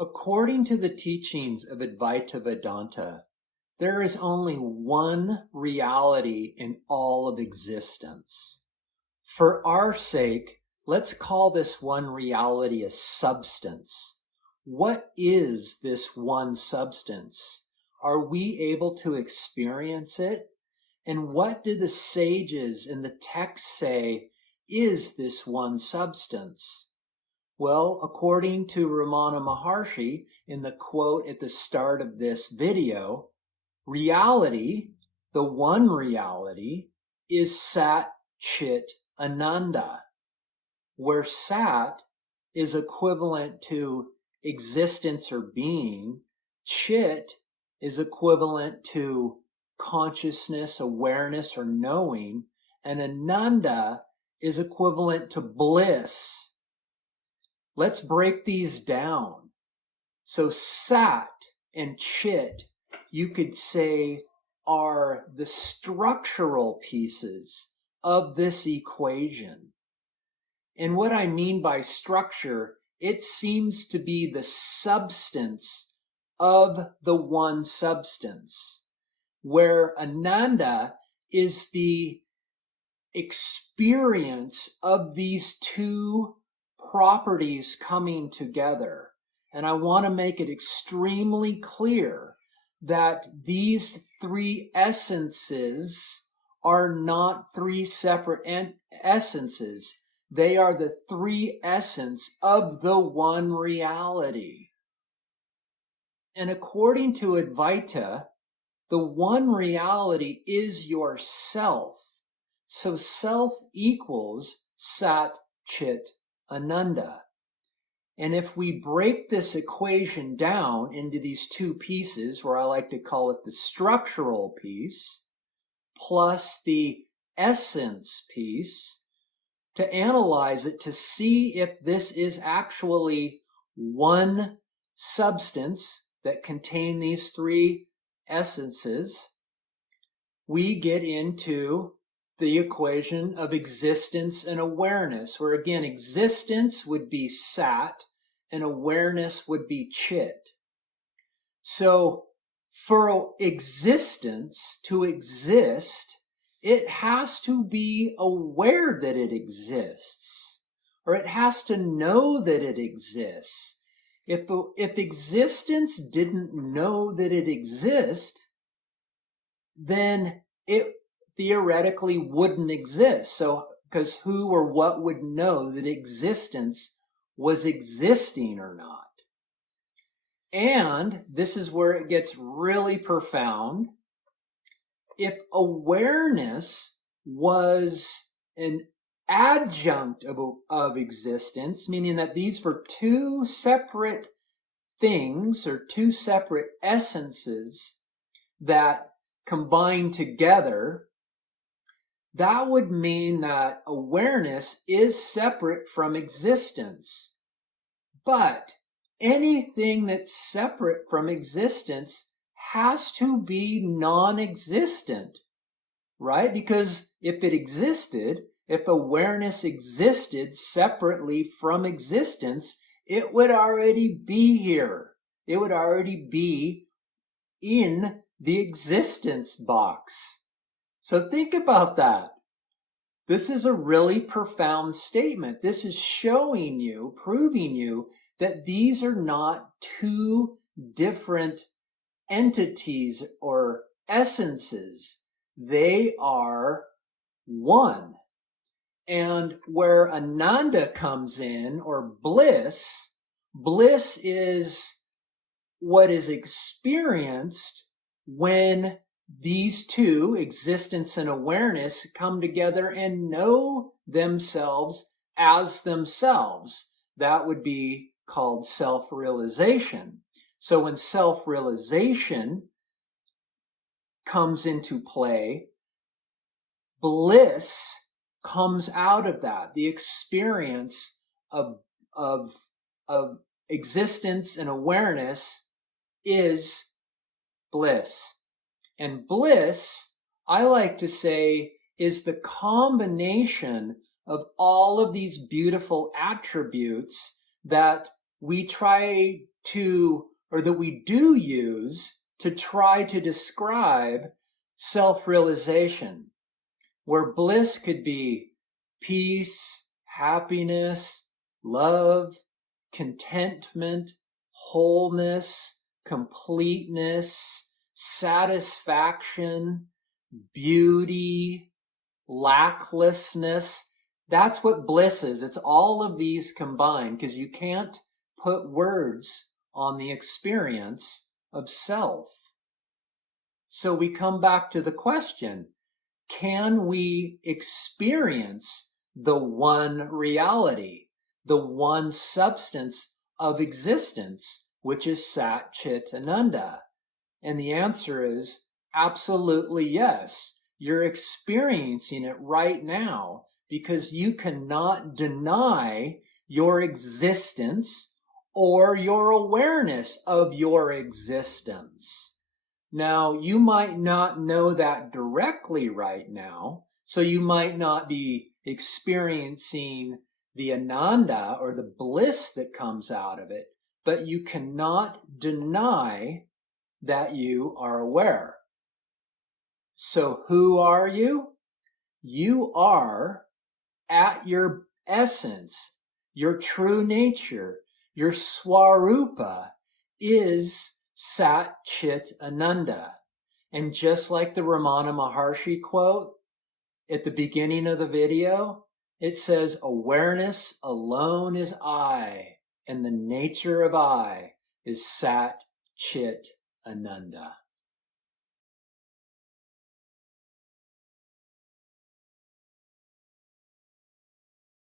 According to the teachings of Advaita Vedanta, there is only one reality in all of existence. For our sake, let's call this one reality a substance. What is this one substance? Are we able to experience it? And what do the sages in the text say is this one substance? Well, according to RAMANA MAHARSHI, in the quote at the start of this video, reality, the one reality, is Sat-Chit-Ananda, where Sat is equivalent to existence or being, Chit is equivalent to consciousness, awareness, or knowing, and Ananda is equivalent to bliss. Let's break these down. So Sat and Chit, you could say, are the structural pieces of this equation. And what I mean by structure, it seems to be the substance of the one substance, where Ananda is the experience of these two properties coming together. And I want to make it extremely clear that these three essences are not three separate essences. They are the three essence of the one reality. And according to Advaita, the one reality is yourself. So self equals Sat-Chit-Ananda. And if we break this equation down into these two pieces, where I like to call it the structural piece, plus the essence piece, to analyze it to see if this is actually one substance that contain these three essences, we get into the equation of existence and awareness, where again, existence would be Sat and awareness would be Chit. So for existence to exist, it has to be aware that it exists, or it has to know that it exists. If existence didn't know that it exists, then it theoretically wouldn't exist. So, because who or what would know that existence was existing or not? And this is where it gets really profound. If awareness was an adjunct of existence, meaning that these were two separate things or two separate essences that combine together, that would mean that awareness is separate from existence. But anything that's separate from existence has to be non-existent, right? Because if it existed, if awareness existed separately from existence, it would already be here. It would already be in the existence box. So think about that. This is a really profound statement. This is showing you, proving you, that these are not two different entities or essences. They are one. And where Ananda comes in, or bliss, bliss is what is experienced when these two, existence and awareness, come together and know themselves as themselves. That would be called self-realization. So when self-realization comes into play, bliss comes out of that. The experience of existence and awareness is bliss. And bliss, I like to say, is the combination of all of these beautiful attributes that we try or that we do use to try to describe self-realization, where bliss could be peace, happiness, love, contentment, wholeness, completeness, satisfaction, beauty, lacklessness. That's what bliss is. It's all of these combined, because you can't put words on the experience of self. So we come back to the question, can we experience the one reality, the one substance of existence, which is Sat-Chit-Ananda? And the answer is absolutely yes. You're experiencing it right now because you cannot deny your existence or your awareness of your existence. Now, you might not know that directly right now, so you might not be experiencing the Ananda or the bliss that comes out of it, but you cannot deny that you are aware. So who are you? You are, at your essence, your true nature, your Swarupa is Sat-Chit-Ananda. And just like the RAMANA Maharshi quote at the beginning of the video, it says, awareness alone is I, and the nature of I is Sat-Chit-Ananda.